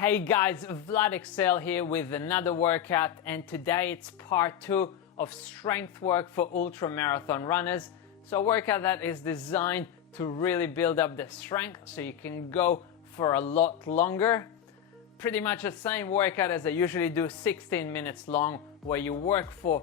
Hey guys, Vlad Ixel here with another workout, and today it's part 2 of strength work for ultra marathon runners. So a workout that is designed to really build up the strength so you can go for a lot longer. Pretty much the same workout as I usually do, 16 minutes long, where you work for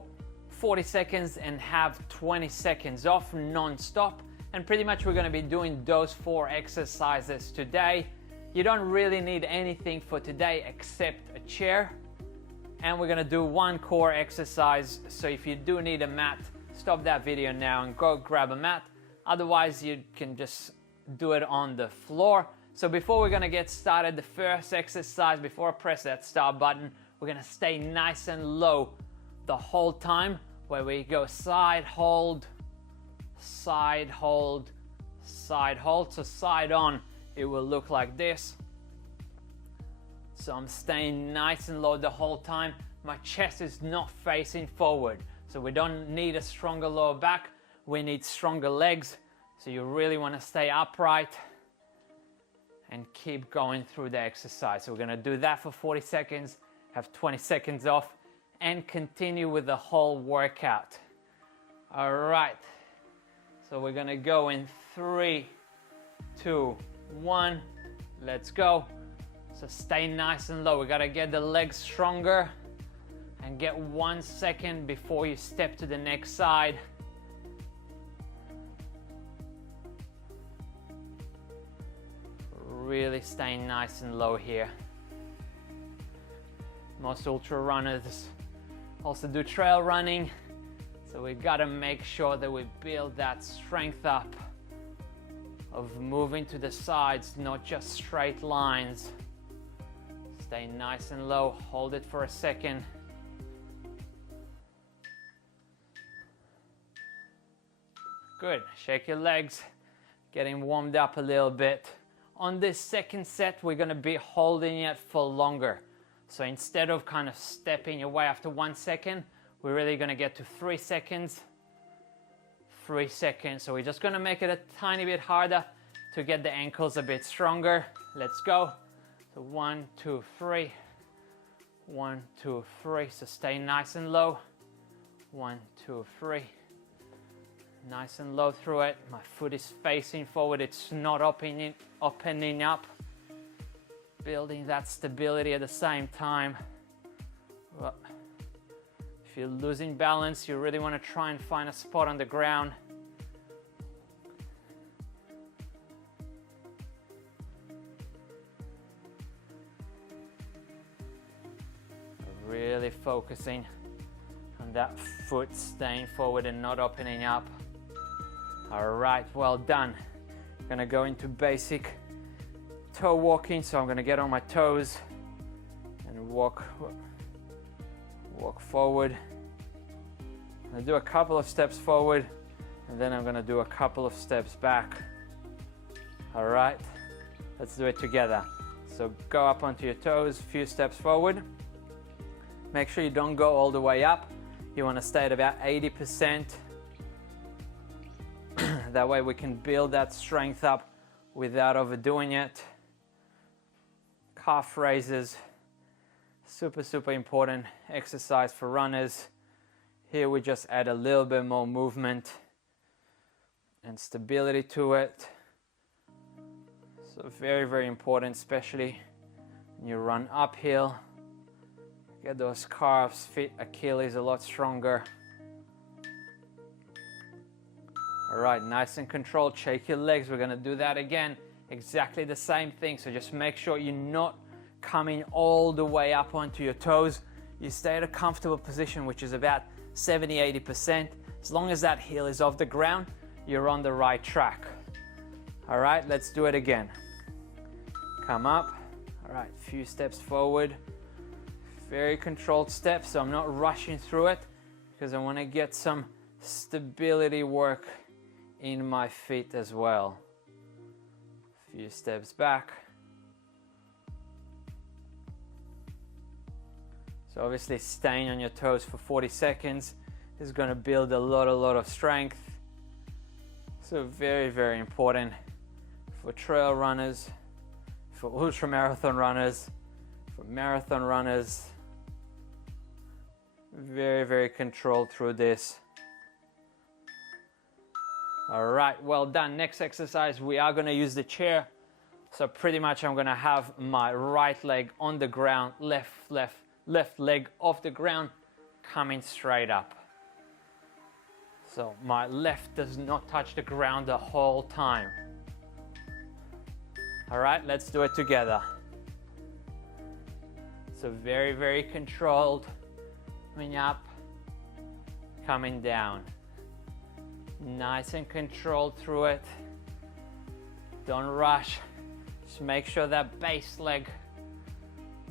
40 seconds and have 20 seconds off non-stop. And pretty much we're going to be doing those 4 exercises today. You don't really need anything for today except a chair, and we're gonna do one core exercise. So if you do need a mat, stop that video now and go grab a mat. Otherwise you can just do it on the floor. So before we're gonna get started, the first exercise, before I press that start button, we're gonna stay nice and low the whole time, where we go side hold, side hold, side hold. So side on, it will look like this. So I'm staying nice and low the whole time. My chest is not facing forward. So we don't need a stronger lower back, we need stronger legs. So you really want to stay upright and keep going through the exercise. So we're going to do that for 40 seconds, have 20 seconds off, and continue with the whole workout. All right. So we're going to go in 3, 2, 1, let's go. So stay nice and low. We gotta get the legs stronger and get 1 second before you step to the next side. Really staying nice and low here. Most ultra runners also do trail running, so we gotta make sure that we build that strength up of moving to the sides, not just straight lines. Stay nice and low, hold it for a second. Good, shake your legs, getting warmed up a little bit. On this second set, we're gonna be holding it for longer. So instead of kind of stepping away after 1 second, we're really gonna get to 3 seconds. 3 seconds. So we're just gonna make it a tiny bit harder to get the ankles a bit stronger. Let's go. So 1, 2, 3. 1, 2, 3. So stay nice and low. 1, 2, 3. Nice and low through it. My foot is facing forward. It's not opening up. Building that stability at the same time. Well, if you're losing balance, you really want to try and find a spot on the ground. Really focusing on that foot staying forward and not opening up. All right, well done. I'm gonna go into basic toe walking. So I'm gonna get on my toes and walk forward. I'm gonna do a couple of steps forward, and then I'm gonna do a couple of steps back. All right, let's do it together. So go up onto your toes, few steps forward. Make sure you don't go all the way up. You want to stay at about 80%. That way we can build that strength up without overdoing it. Calf raises, super important exercise for runners. Here we just add a little bit more movement and stability to it. So very important, especially when you run uphill. Get those calves, feet, Achilles a lot stronger. All right, nice and controlled. Shake your legs. We're gonna do that again. Exactly the same thing. So just make sure you're not coming all the way up onto your toes. You stay at a comfortable position, which is about 70-80%. As long as that heel is off the ground, you're on the right track. All right, let's do it again. Come up. All right, few steps forward. Very controlled steps, so I'm not rushing through it because I want to get some stability work in my feet as well. Few steps back. So obviously staying on your toes for 40 seconds is going to build a lot of strength. So very important for trail runners, for ultra marathon runners. For marathon runners, very, very controlled through this. All right, well done. Next exercise, we are gonna use the chair. So pretty much I'm gonna have my right leg on the ground, left leg off the ground, coming straight up. So my left does not touch the ground the whole time. All right, let's do it together. So very, very controlled, coming up, coming down. Nice and controlled through it. Don't rush. Just make sure that base leg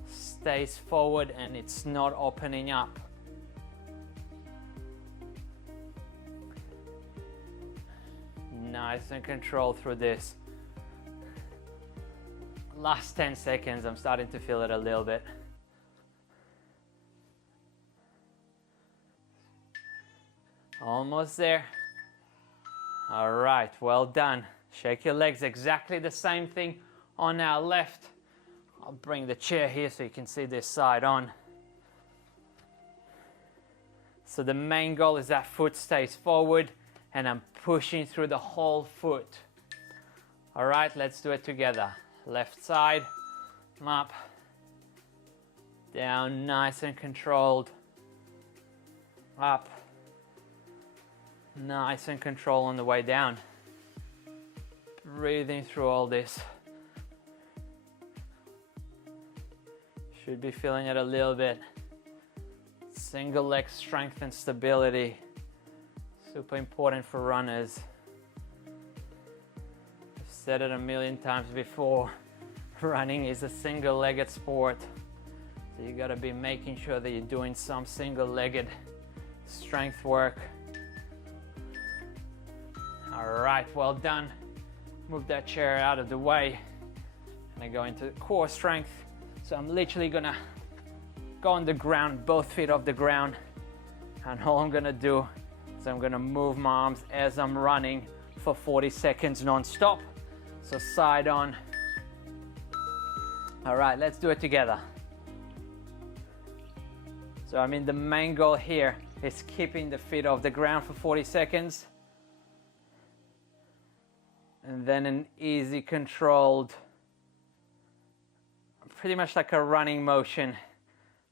stays forward and it's not opening up. Nice and controlled through this. Last 10 seconds, I'm starting to feel it a little bit. Almost there. All right, well done. Shake your legs, exactly the same thing on our left. I'll bring the chair here so you can see this side on. So the main goal is that foot stays forward and I'm pushing through the whole foot. All right, let's do it together. Left side, up, down, nice and controlled, up, nice and controlled on the way down. Breathing through all this. Should be feeling it a little bit. Single leg strength and stability. Super important for runners. I've said it a million times before. Running is a single-legged sport. So you gotta be making sure that you're doing some single-legged strength work. All right, well done. Move that chair out of the way. And I go into core strength. So I'm literally gonna go on the ground, both feet off the ground. And all I'm gonna do is I'm gonna move my arms as I'm running for 40 seconds non-stop. So side on. All right, let's do it together. So I mean, the main goal here is keeping the feet off the ground for 40 seconds. And then an easy, controlled, pretty much like a running motion.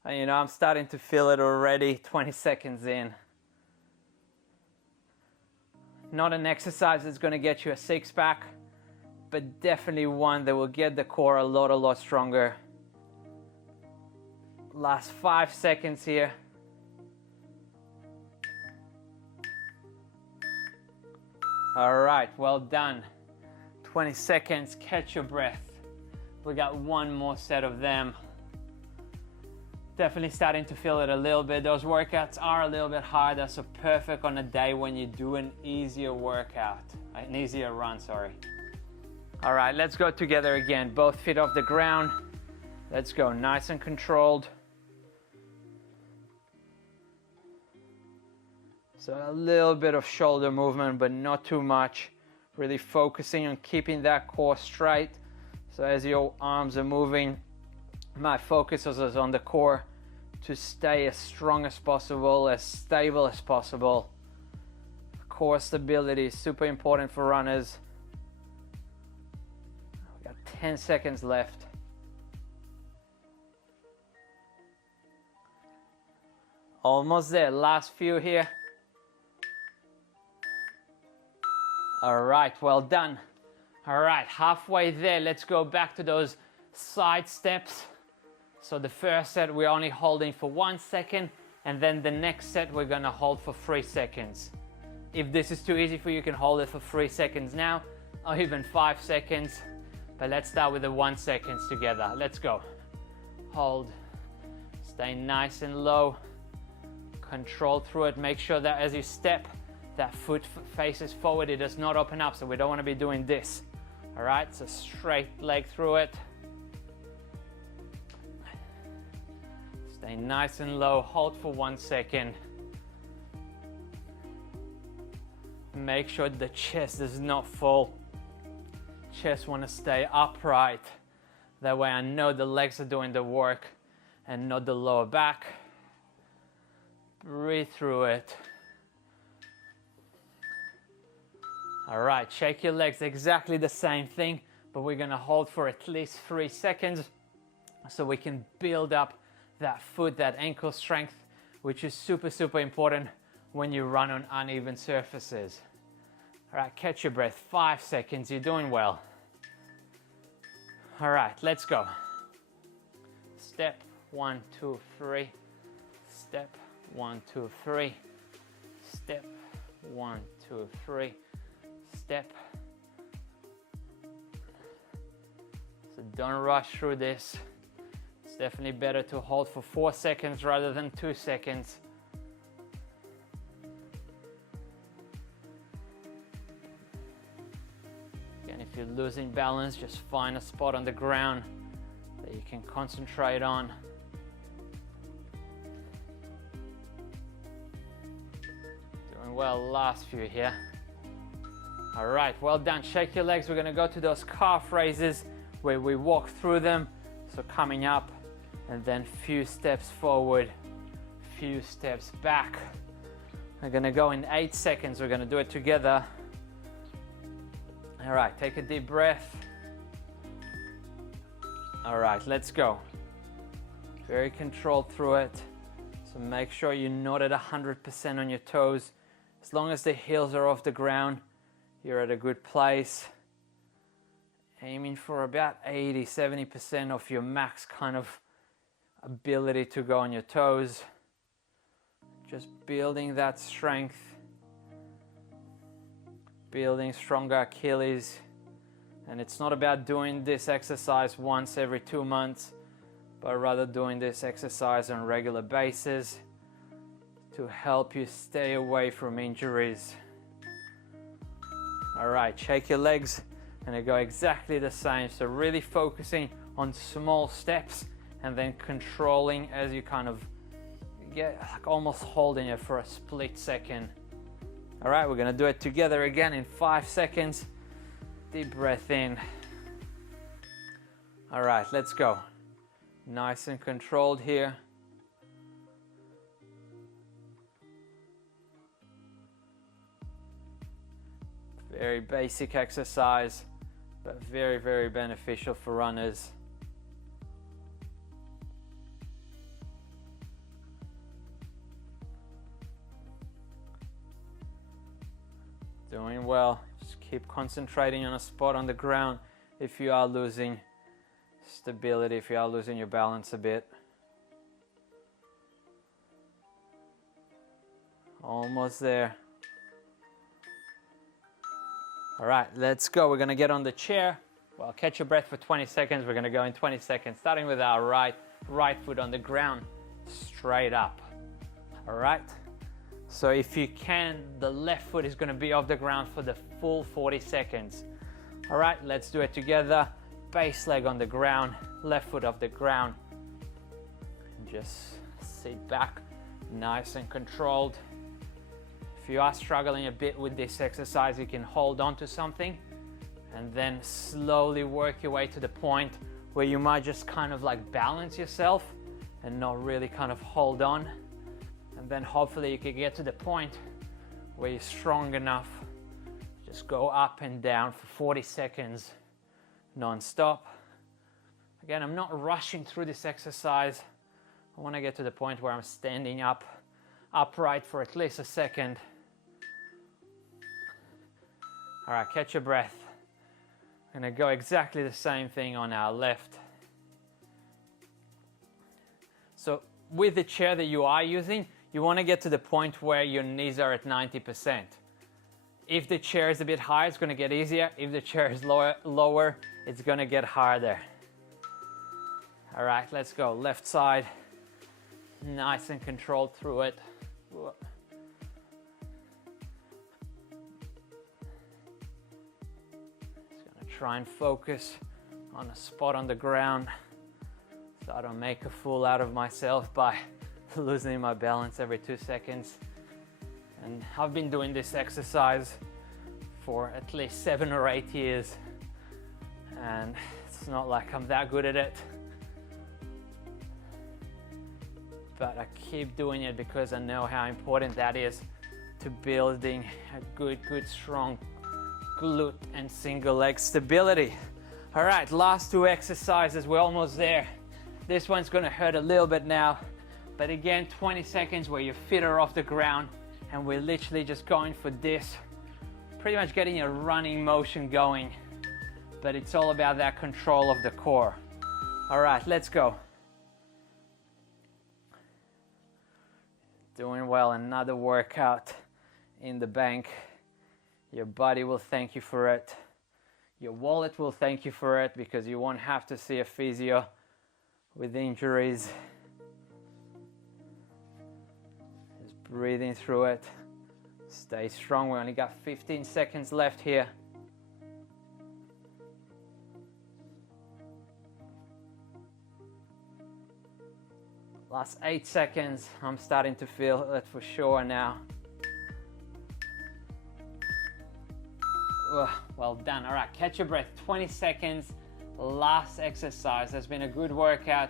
And, you know, I'm starting to feel it already 20 seconds in. Not an exercise that's going to get you a six-pack, but definitely one that will get the core a lot stronger. Last 5 seconds here. All right, well done. 20 seconds, catch your breath. We got one more set of them. Definitely starting to feel it a little bit. Those workouts are a little bit harder, so perfect on a day when you do an easier workout, an easier run, sorry. All right, let's go together again. Both feet off the ground. Let's go, nice and controlled. So a little bit of shoulder movement, but not too much. Really focusing on keeping that core straight. So as your arms are moving, my focus is on the core to stay as strong as possible, as stable as possible. Core stability is super important for runners. We've got 10 seconds left. Almost there, last few here. All right, well done. All right, halfway there, let's go back to those side steps. So the first set we're only holding for 1 second, and then the next set we're gonna hold for 3 seconds. If this is too easy for you, you can hold it for 3 seconds now, or even 5 seconds. But let's start with the 1 second together. Let's go. Hold, stay nice and low, control through it. Make sure that as you step, that foot faces forward, it does not open up, so we don't wanna be doing this. All right, so straight leg through it. Stay nice and low, hold for 1 second. Make sure the chest does not fall. Chest wanna stay upright. That way I know the legs are doing the work and not the lower back. Breathe through it. All right, shake your legs, exactly the same thing, but we're gonna hold for at least 3 seconds so we can build up that foot, that ankle strength, which is super, super important when you run on uneven surfaces. All right, catch your breath, 5 seconds, you're doing well. All right, let's go. Step, 1, 2, 3. Step, 1, 2, 3. Step, 1, 2, 3. Step. So don't rush through this. It's definitely better to hold for 4 seconds rather than 2 seconds. Again, if you're losing balance, just find a spot on the ground that you can concentrate on. Doing well, last few here. All right, well done. Shake your legs. We're gonna go to those calf raises where we walk through them. So coming up and then few steps forward, few steps back. We're gonna go in 8 seconds. We're gonna do it together. All right, take a deep breath. All right, let's go. Very controlled through it. So make sure you're not at 100% on your toes. As long as the heels are off the ground, you're at a good place. Aiming for about 80–70% of your max kind of ability to go on your toes. Just building that strength, building stronger Achilles. And it's not about doing this exercise once every 2 months, but rather doing this exercise on a regular basis to help you stay away from injuries. All right, shake your legs and they go exactly the same. So really focusing on small steps and then controlling as you kind of get like almost holding it for a split second. All right, we're gonna do it together again in 5 seconds. Deep breath in. All right, let's go. Nice and controlled here. Very basic exercise, but very, very beneficial for runners. Doing well. Just keep concentrating on a spot on the ground if you are losing stability, if you are losing your balance a bit. Almost there. All right, let's go. We're gonna get on the chair. Well, catch your breath for 20 seconds. We're gonna go in 20 seconds, starting with our right foot on the ground, straight up. All right? So if you can, the left foot is gonna be off the ground for the full 40 seconds. All right, let's do it together. Base leg on the ground, left foot off the ground. And just sit back, nice and controlled. If you are struggling a bit with this exercise, you can hold on to something and then slowly work your way to the point where you might just kind of like balance yourself and not really kind of hold on. And then hopefully you can get to the point where you're strong enough. Just go up and down for 40 seconds non-stop. Again, I'm not rushing through this exercise. I want to get to the point where I'm standing upright for at least a second. All right, catch your breath. I'm gonna go exactly the same thing on our left. So with the chair that you are using, you wanna get to the point where your knees are at 90%. If the chair is a bit higher, it's gonna get easier. If the chair is lower, it's gonna get harder. All right, let's go. Left side, nice and controlled through it. Try and focus on a spot on the ground so I don't make a fool out of myself by losing my balance every 2 seconds. And I've been doing this exercise for at least 7 or 8 years, and it's It's not like I'm that good at it, but I keep doing it because I know how important that is to building a good strong glute and single leg stability. All right, last two exercises, we're almost there. This one's gonna hurt a little bit now, but again, 20 seconds where your feet are off the ground and we're literally just going for this, pretty much getting a running motion going, but it's all about that control of the core. All right, let's go. Doing well, another workout in the bank. Your body will thank you for it. Your wallet will thank you for it because you won't have to see a physio with injuries. Just breathing through it. Stay strong. We only got 15 seconds left here. Last 8 seconds. I'm starting to feel it for sure now. Well done. All right, catch your breath. 20 seconds, last exercise. Has been a good workout.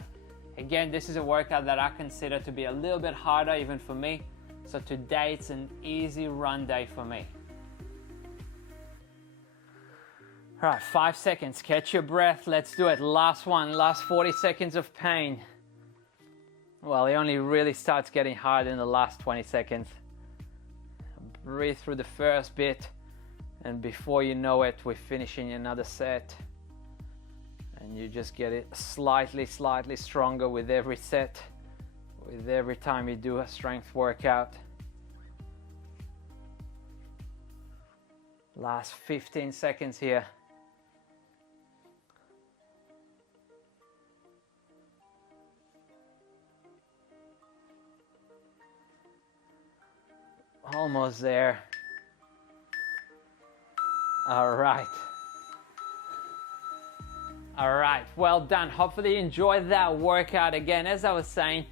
Again, this is a workout that I consider to be a little bit harder even for me. So today it's an easy run day for me. All right, 5 seconds. Catch your breath. Let's do it. Last one, last 40 seconds of pain. Well, it only really starts getting hard in the last 20 seconds. Breathe through the first bit. And before you know it, we're finishing another set. And you just get it slightly stronger with every set, with every time you do a strength workout. Last 15 seconds here. Almost there. All right, well done. Hopefully you enjoyed that workout. Again, as I was saying,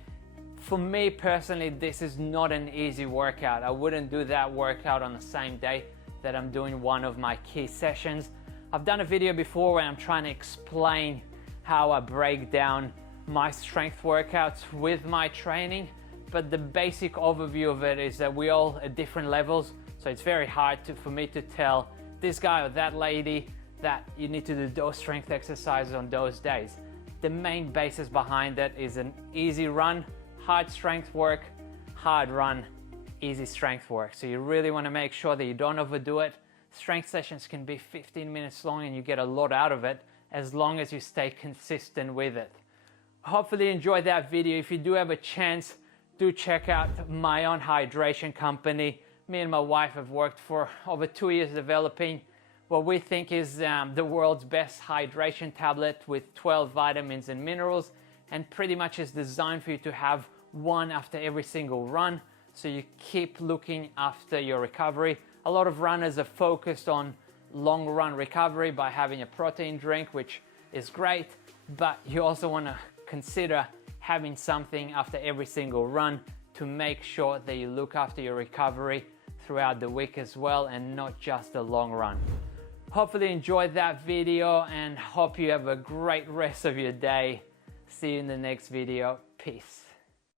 for me personally, this is not an easy workout. I wouldn't do that workout on the same day that I'm doing one of my key sessions. I've done a video before where I'm trying to explain how I break down my strength workouts with my training, but the basic overview of it is that we're all at different levels, so it's very hard for me to tell this guy or that lady that you need to do those strength exercises on those days. The main basis behind it is an easy run, hard strength work, hard run, easy strength work. So you really want to make sure that you don't overdo it. Strength sessions can be 15 minutes long and you get a lot out of it as long as you stay consistent with it. Hopefully you enjoyed that video. If you do have a chance, do check out my own hydration company. Me and my wife have worked for over 2 years developing what we think is the world's best hydration tablet with 12 vitamins and minerals, and pretty much is designed for you to have one after every single run, so you keep looking after your recovery. A lot of runners are focused on long run recovery by having a protein drink, which is great, but you also want to consider having something after every single run to make sure that you look after your recovery throughout the week as well, and not just the long run. Hopefully you enjoyed that video and hope you have a great rest of your day. See you in the next video. Peace.